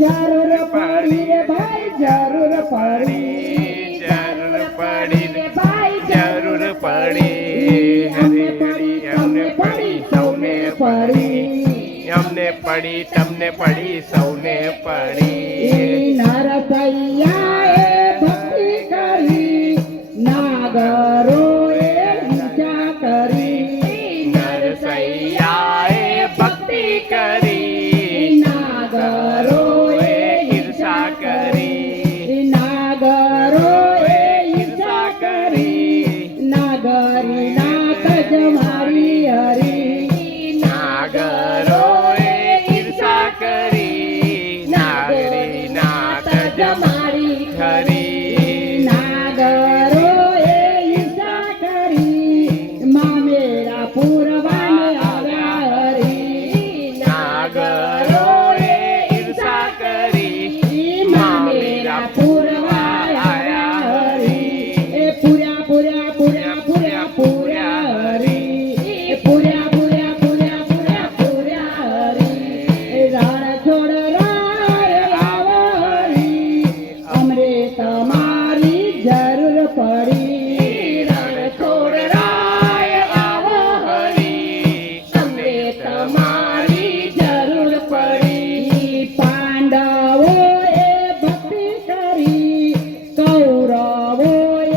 જરૂર પડી રે ભાઈ જરૂર પડી જરૂર પડી રે ભાઈ જરૂર પડી અમને પડી તમને પડી સૌને પડી અમને પડી તમને પડી સૌને પડી નરસૈયાએ ભક્તિ કરી નાગરોએ ઈચ્છા કરી નરસૈયાએ ભક્તિ કરી નાગરોએ ઈર્ષા કરી નાગરોએ ઈચ્છા કરી નાગરી નાથ જ મારી હરી નાગરોએ ઈર્ષા કરી નાગરી નાથ જ મારી ખરી નાગરોએ ઈચ્છા કરી મામેરા પૂરવાને આવ્યા હરી નાગરોએ ઈર્ષા કરી મામેરા પૂરવા આયા હરી એ પૂર્યા પૂર્યા પૂર્યા પૂર્યા પૂર્યા હરી એ પૂર્યા પૂર્યા પૂર્યા પૂર્યા પૂર્યા હરી એ રાણ છોડ રાય આવો હરી અમરે તમારી જરૂર પડી રણ છોડ રાય આવો હરી અમને તમારી જરૂર પડી પાંડવોએ ભક્તિ કરી કૌરવોએ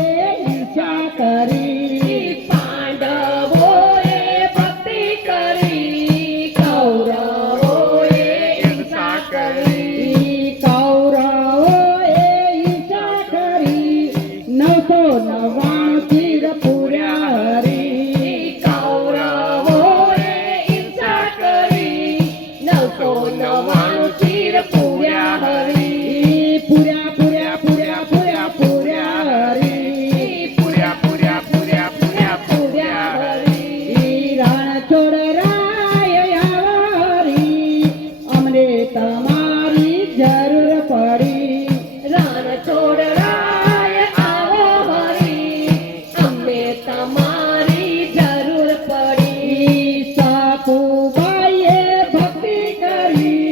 ઈચ્છા કરી પાંડવોએ ભક્તિ કરી કૌરવોએ ઈર્ષા કરી કૌરવોએ ઈચ્છા કરી 999 તીર પૂર્યા હરી કૌરવોએ ઈર્ષા કરી 999 તીર પૂર્યા હરી પૂર્યા પૂર્યા પૂર્યા પૂર્યા પૂર્યા હરી પૂર્યા પૂર્યા પૂર્યા પૂર્યા પૂર્યા હરી રણ છોડ રાય આવો હરી અમને તમારી જરૂર પડી રણ છોડ રાય આવો હરી અમને તમારી જરૂર પડી સાકુબાઈએ ભક્તિ કરી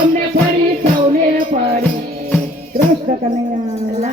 તમને ફરી સૌને ફરી કૃષ્ણ કનૈયા